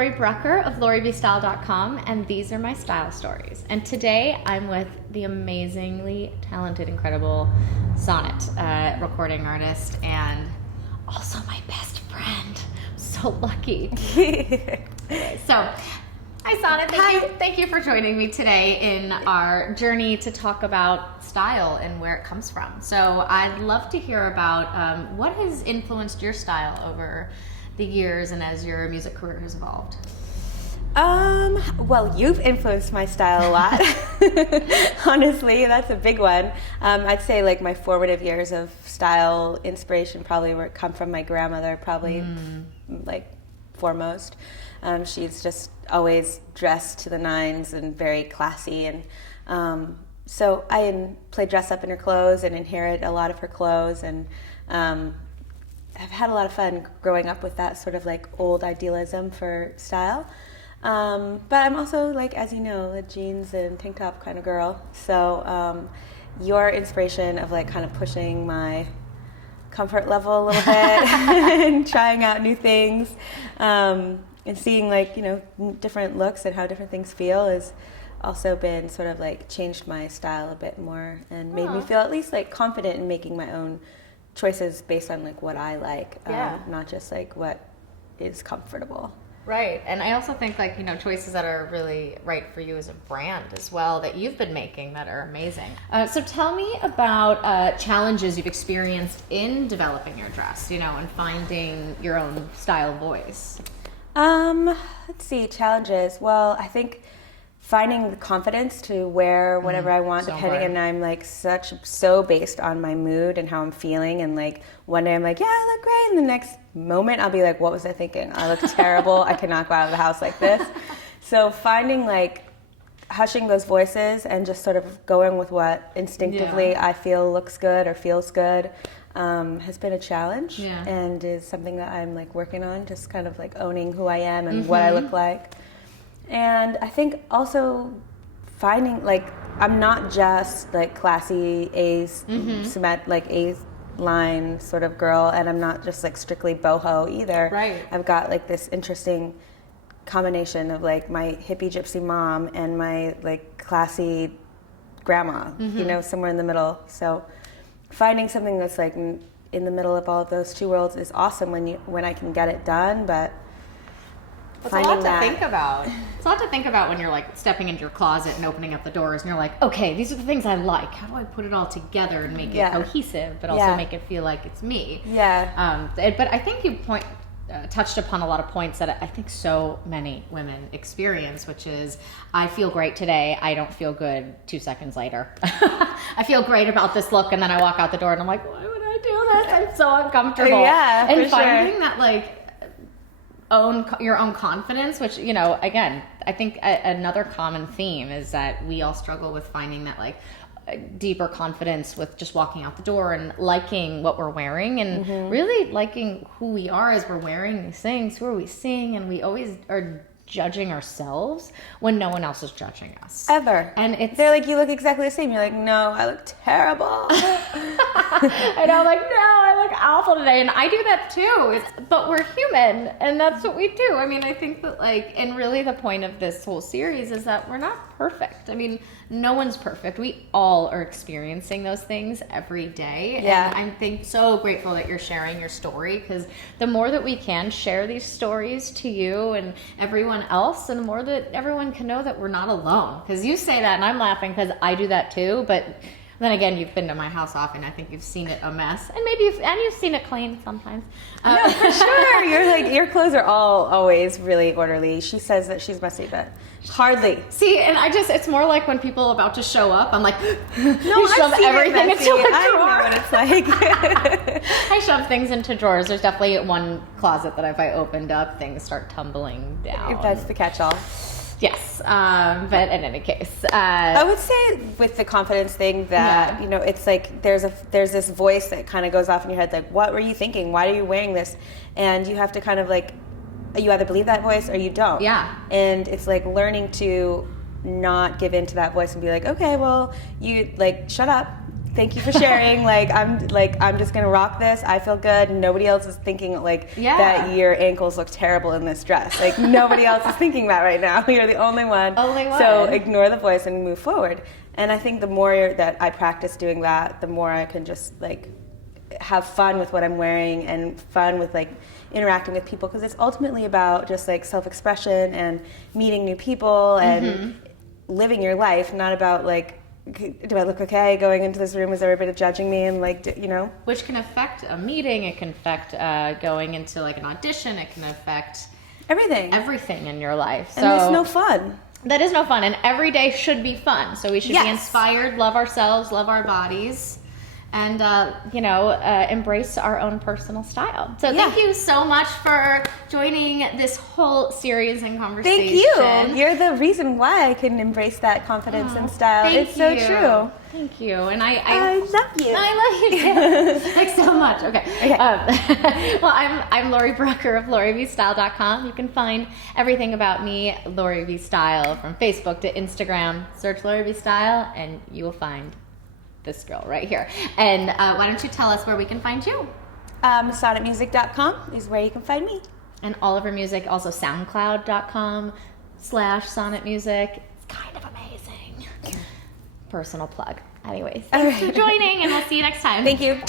Laurie Brucker of LaurieBstyle.com, and these are my style stories. And today I'm with the amazingly talented, incredible Sonnet, recording artist, and also my best friend. I'm so lucky. So, hi Sonnet, thank you for joining me today in our journey to talk about style and where it comes from. So I'd love to hear about what has influenced your style over the years and as your music career has evolved. Well, you've influenced my style a lot. Honestly, that's a big one. I'd say like my formative years of style inspiration probably come from my grandmother, probably like foremost. She's just always dressed to the nines and very classy, and so I play dress up in her clothes and inherit a lot of her clothes, and I've had a lot of fun growing up with that sort of like old idealism for style. But I'm also, like, as you know, a jeans and tank top kind of girl. So your inspiration of like kind of pushing my comfort level a little bit and trying out new things, and seeing like, you know, different looks and how different things feel has also been sort of like changed my style a bit more and made me feel at least like confident in making my own choices based on like what I like, not just like what is comfortable. Right. And I also think like, you know, choices that are really right for you as a brand as well that you've been making that are amazing. So tell me about challenges you've experienced in developing your dress, you know, and finding your own style voice. Let's see, challenges. Well, I think finding the confidence to wear whatever I want, depending, and I'm like so based on my mood and how I'm feeling, and like one day I'm like, yeah, I look great, and the next moment I'll be like, what was I thinking? I look terrible. I cannot go out of the house like this. So finding like hushing those voices and just sort of going with what instinctively I feel looks good or feels good has been a challenge, and is something that I'm like working on, just kind of like owning who I am and what I look like. And I think also finding, like, I'm not just like classy A's, like A-line sort of girl, and I'm not just like strictly boho either. Right. I've got like this interesting combination of like my hippie gypsy mom and my like classy grandma, you know, somewhere in the middle. So finding something that's like in the middle of all of those two worlds is awesome when I can get it done, but it's a lot to think about. It's a lot to think about when you're like stepping into your closet and opening up the doors and you're like, okay, these are the things I like. How do I put it all together and make it cohesive, but also make it feel like it's me? Yeah. But I think you touched upon a lot of points that I think so many women experience, which is, I feel great today, I don't feel good 2 seconds later. I feel great about this look, and then I walk out the door and I'm like, why would I do this? I'm so uncomfortable. Yeah, and finding that like own your own confidence, which, you know, again, I think another common theme is that we all struggle with finding that like deeper confidence with just walking out the door and liking what we're wearing and really liking who we are as we're wearing these things. Who are we seeing? And we always are judging ourselves when no one else is judging us. Ever. And they're like, you look exactly the same. You're like, no, I look terrible. And I'm like, no, I look awful today. And I do that too. But we're human, and that's what we do. I mean, I think that like, and really the point of this whole series is that we're not perfect. I mean, no one's perfect. We all are experiencing those things every day. Yeah. And I'm so grateful that you're sharing your story, because the more that we can share these stories to you and everyone else, and the more that everyone can know that we're not alone. Because you say that and I'm laughing because I do that too, but then again, you've been to my house often. I think you've seen it a mess, and maybe you've seen it clean sometimes. No, for sure. You're like, your clothes are always really orderly. She says that she's messy, but hardly. See, and it's more like when people are about to show up, I'm like, no, you shove everything into a drawer. I know what it's like. I shove things into drawers. There's definitely one closet that if I opened up, things start tumbling down. If that's the catch-all. Yes, but in any case, I would say with the confidence thing that you know, it's like there's this voice that kind of goes off in your head, like, what were you thinking? Why are you wearing this? And you have to kind of like, you either believe that voice or you don't. Yeah. And it's like learning to not give in to that voice and be like, okay, well, you like shut up thank you for sharing. I'm just gonna rock this. I feel good. Nobody else is thinking that your ankles look terrible in this dress. Like nobody else is thinking that right now. You're the only one. Only one. So ignore the voice and move forward. And I think the more that I practice doing that, the more I can just have fun with what I'm wearing and fun with interacting with people, because it's ultimately about just self-expression and meeting new people and living your life, not about do I look okay going into this room? Is everybody judging me? And which can affect a meeting. It can affect going into an audition. It can affect everything in your life. So and there's no fun. That is no fun, and every day should be fun. So we should be inspired, love ourselves, love our bodies, and embrace our own personal style. So thank you so much for joining this whole series and conversation. Thank you. You're the reason why I can embrace that confidence and style. It's so true. Thank you. And I love you. I love you too. Thanks so much. Okay. Well, I'm Laurie Brucker of LaurieBStyle.com. You can find everything about me, LaurieB Style, from Facebook to Instagram. Search LaurieB Style and you will find this girl right here. And why don't you tell us where we can find you? Sonnetmusic.com is where you can find me. And all of her music, also soundcloud.com/sonnetmusic. It's kind of amazing. Personal plug. Anyways, thanks for joining, and we'll see you next time. Thank you.